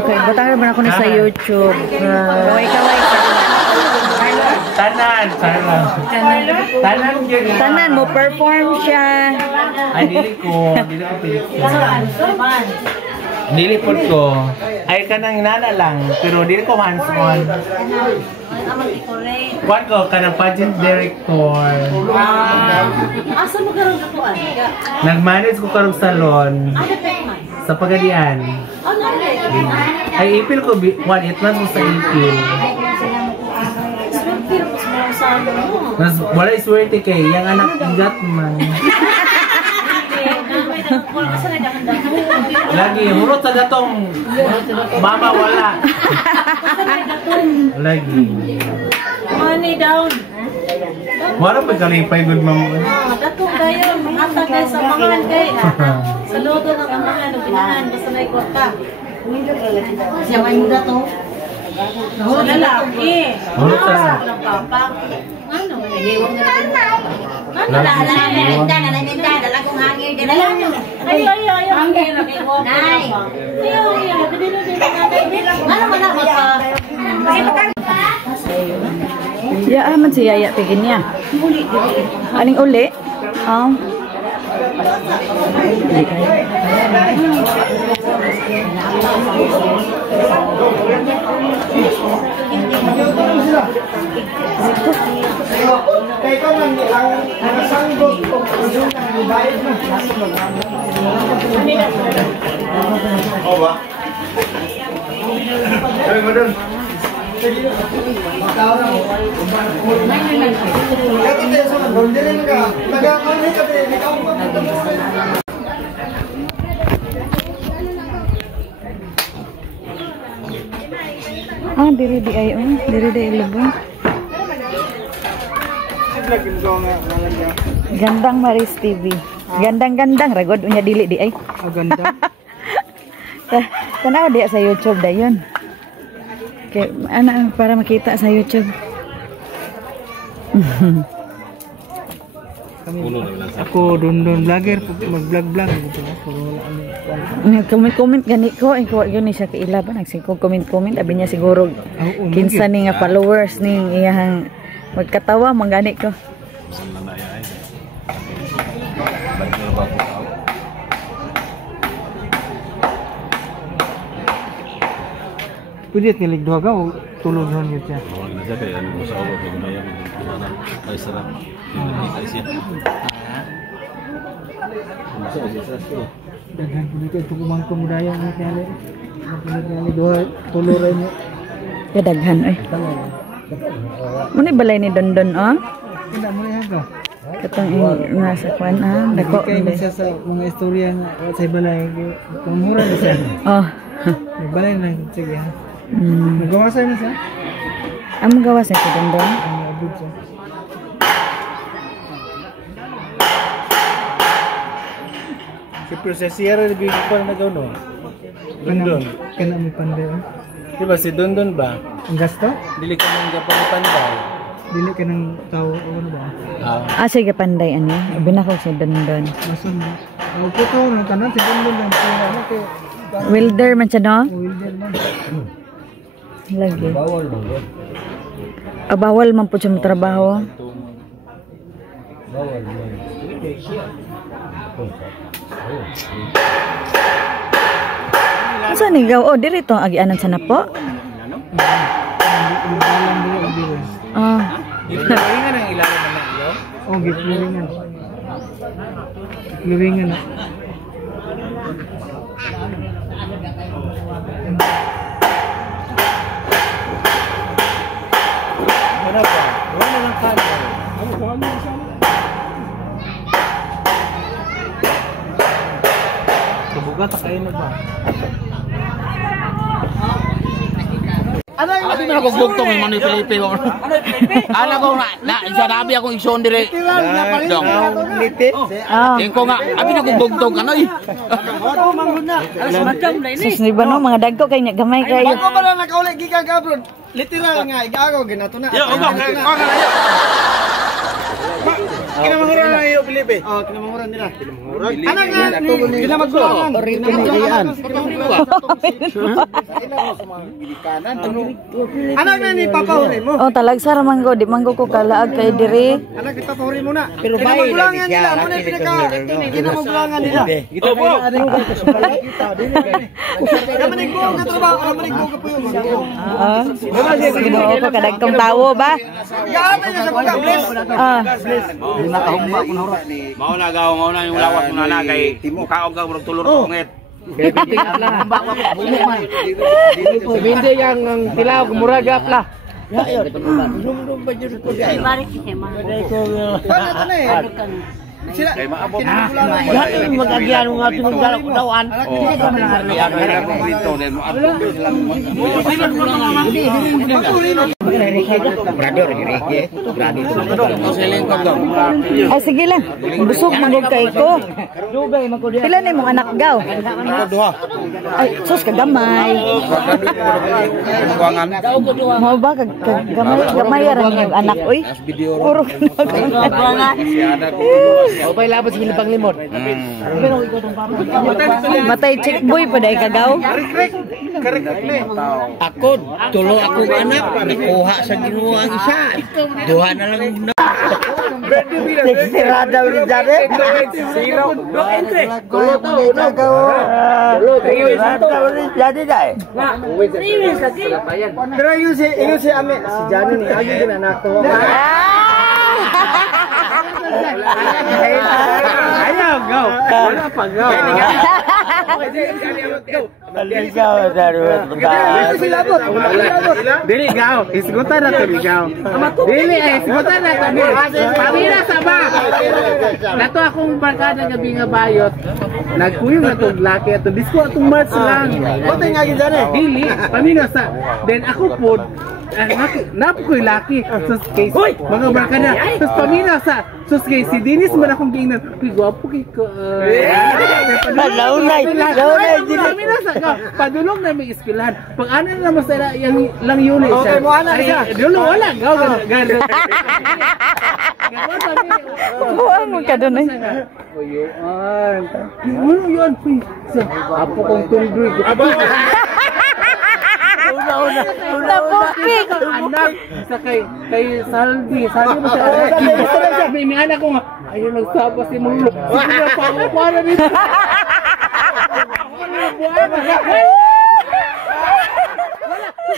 Okay, butang naman ako na sa YouTube. Kaway-kaway ka. Tanan, Tanan mo perform siya. Ay, dili ko dili po ko. Ay, kanang nana lang. Pero dili ko hands-on. Kuwan ko, kanang pageant director. Asa mo karong katuan? Nag-manage ko karong salon. Sa Pagadian. Ay, ipil ko, 1-8 months ko sa ipil. Mas wala iswerte kay yang anak igat man. Lagi hurot sa gatong mama wala. Lagi. Money down. Wala pa kalipay good mama. Datong dayon ata kay sa mangan kay. Sa lodo ng mangan pinahan basta may kwarta. Siya may muda to. Hurot na laki. Hurot sa papa. Ano? Iwang na rin. Ano na minda, dalagong hangir din lang. Ay. Hangir na bigo. Nay. Ano man ako ka? Ya, aman si Yaya pigin niya. Aling uli? Oh. Teka man, ang sanggol ko, yung bayad na. Oh, ba? Sabi mo dun. Kaya tayo sa mga din ka. Nag-aamay ka din. Ikaw pa mo. Ah, diri di ay diri di ilabo. Gandang Maris TV. Gandang-gandang ragod unya dili di ay. Ganda. Tanaw dia sa YouTube dayon. Kay ana para makita sa YouTube. Ako don vlogger mag-vlog Comment gani ko ay ko yun ni siya kaila ba nagsigko comment abi niya siguro kinsa ni nga followers ning iyang magkatawa manggani ko. Pwede nilig duha ka o tulog hon yun siya. Huwag na siya kaya ano mo sa awag ng mayang ay sarap. Ay siya. Daghan po nito ito kumangkong mudaya ng kaya duha tuluray mo. Ya daghan ay. Muna balay ni Dondon oh. Hindi mo yan ka. Katong nga sa kwan ah. Dako Kayo siya sa mga istorya nga sa balay. Pamura na siya. Oh. Balay na sige ha. Nagawasan na siya? Amo gawas na si Dondon. Nag-abot siya. Si Sierra di ko na daw no. Dondon. Kana may panday. Diba si Dondon ba? Ang gasto? Dili ka nang gapang panday. Dili ka ng tao o ano ba? Ah sige panday ani. Abi na ko si Dondon. Masun mo. Ako po ito, ng kanan, si Dondon lang. Ano kay Wilder man siya no? Wilder man. Lagi. Bawal man po siya trabaho. Bawal man. Asa ni gaw? Oh, diri to agianan sa napo. Ah. Ipulingan ang ilalim na iyo. Oh, gipluringan. Gipluringan na. Ano ba? Wala nang kanya. Kabuga ta kayo na ba? Abi na kog bugtong man ni Felipe ko. Ala ko na sanabi akong igsoon dire. Dong. Ah. Tingko nga abi na kog bugtong kanoy. Sus ni ba no mga dagko kay nya gamay kayo. Ako ba lang nakauli gikan ka bro? Literal nga igago ginato na. Yo, okay. kinamangura na yung Felipe. Oh, kinamangura nila. Anak na, kinamagsulangan. Kinamagsulangan. Anak na ni Papa Huri mo. Oh, talagsar manggo, di manggo ko kalaag kay diri. Anak ni Papa Huri mo na. Pero kinamagsulangan nila, muna yung kinamagsulangan nila. Kita pa yung ano yung kamanig ko ka trabaho, kamanig ko ka po yung Ginoo ko kadagkong tawo ba? Yaman na sa pagka-bless. Mau na gaw, mau na yung lawas mo na kay kaog ka murag tulor kungit. Binde yang tilaw muragap lah. Sila Magagyan nga pinagdala ko dawan. Ay sige lang. Busog magog kay ko. Pila na imong anak gaw? Ay, sus kagamay. Mao ba gamay ra yung anak oy? Puro okay labas sa panglimot. matay chick boy pa dai kagaw. Ako, tulo ako anak, nakuha sa Ginoo ang isa. Duha na lang. Sirada ulit dyan eh. Zero. No entry. Kulo to. Sirada ulit dyan eh. Pero yung si Ame, si Jano ni Agi din anak ko. Ayaw, go. Wala pa, go. Naligaw, darurat. Dili, gaw. Isgutan na to, gaw. Dili, isgutan na to. Pamira sa ba? Nato akong barkada gabi nga bayot. Nagkuyong na itong laki at disko atong March lang. Ote nga gina eh. Dili, pamira sa. Then ako po, napo ko'y laki. Sus case, mga barkada. Sus pamira sa. Sus case, si Dennis man akong gingnan. Uy, gwapo kay ko. Launay. Pamira sa. Padulong na may iskilahan. Pag ano na masala yung lang yun eh. Okay, mo ana siya. Dulo wala. Gaw, gano'n. Buang mo ka doon eh. Uyuan. Ano yun? Apo kong tungdoy. Napupik. Anak. Isa kay Saldi. Saldi mo siya. May anak ko nga. Ayun, nagsabas si Mulo. Sige na, para nito.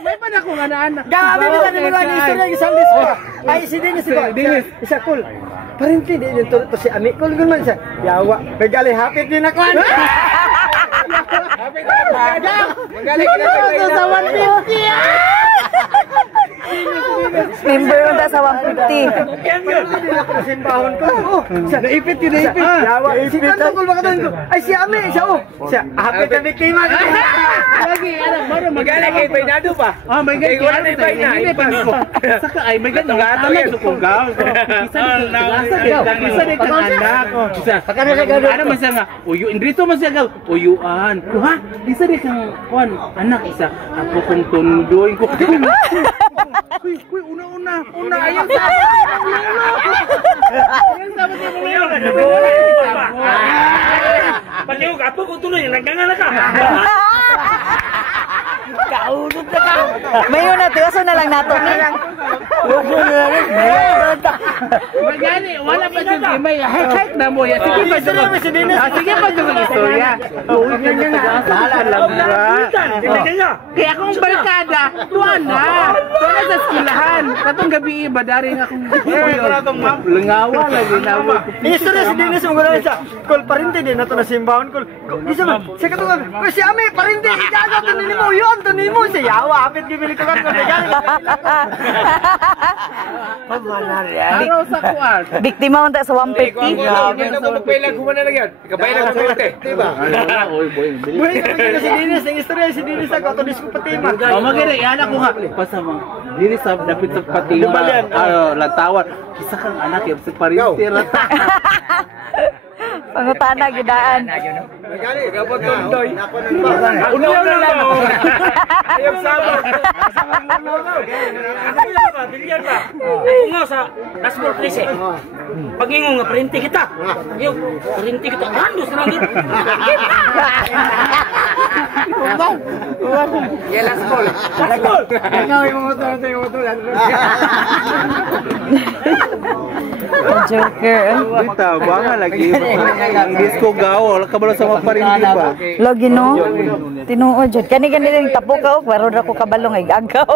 May pa na kung anak. Gabi mo na nila ang istorya ng isang disco. Ay, si Dennis ito. Isa cool. Parinti din yung to si Ami. Cool man siya. Yawa. Magali hapit din ako. Hapit din ako. Magali kinapit sa 150. Member mo ta sa 150. Simbahon ko. Naipit yun, naipit. Yawa. Si Kantong baka doon ko. Ay, si Ami. Siya, siya. Hapit na biktima. Lagi, anak. Magali kay Painado pa. Ah, may ganyan. May Painado. Saka ay, may ganyan. Anak, sukugaw. Isa din kang anak. Ano man siya nga? Uyu. Indrito man siya nga. Uyuan. Ha? Isa din kang anak. Isa. Ako kong tundoy ko. Uy, una. Ayaw sa akin. Ayaw sa akin. Pati yung apo ko tuloy. Nagkangala ka. Kaunod na ka. Mayo na tiwaso na lang nato ni. Magani, wala pa dyan di may hike na mo. Sige pa dyan. Sige pa dyan ang istorya. Uy, ganyan nga. Alam ba? Kaya akong barkada, tuwan na. Tuwan na sa skilahan. Katong gabi iba, daring akong lungawa lagi na mo. Istorya si Dennis mong gano'n siya. Kul, parinti din na ito na simbahon. Kul, isa man, siya katong gabi. Si Ami, parinti, igaga, tunin mo yun. Tunin mo siya. Yawa, hapit gibili ko kan. Araw sa kuwan. Biktima unta sa 150. Magpailag ko na yan. Ikabailag ko na diba? Boy, si Dennis, ang istorya si Dennis ako to disco patima. Oh, maganda, anak ko nga. Pasama. Dennis sa dapit sa patima. Lantawan. Isa kang anak yung sa parinti. Pangutana gidaan. Uno lang ako. Ayaw sabot. Bilyan ba? Ako nga sa Nasmol Place. Pagingo nga, perinti kita. Ayaw, perinti kita. Ando sa langit. Yan, Nasmol. Nasmol! Ikaw yung mga motor. Joker. Dita, baka lagi. Ang disco gaw, wala ka ba sa mga parinti ba? Logi no? Tinuod jud. Kani lang tapo ka og pero ra ko kabalong ay gagaw.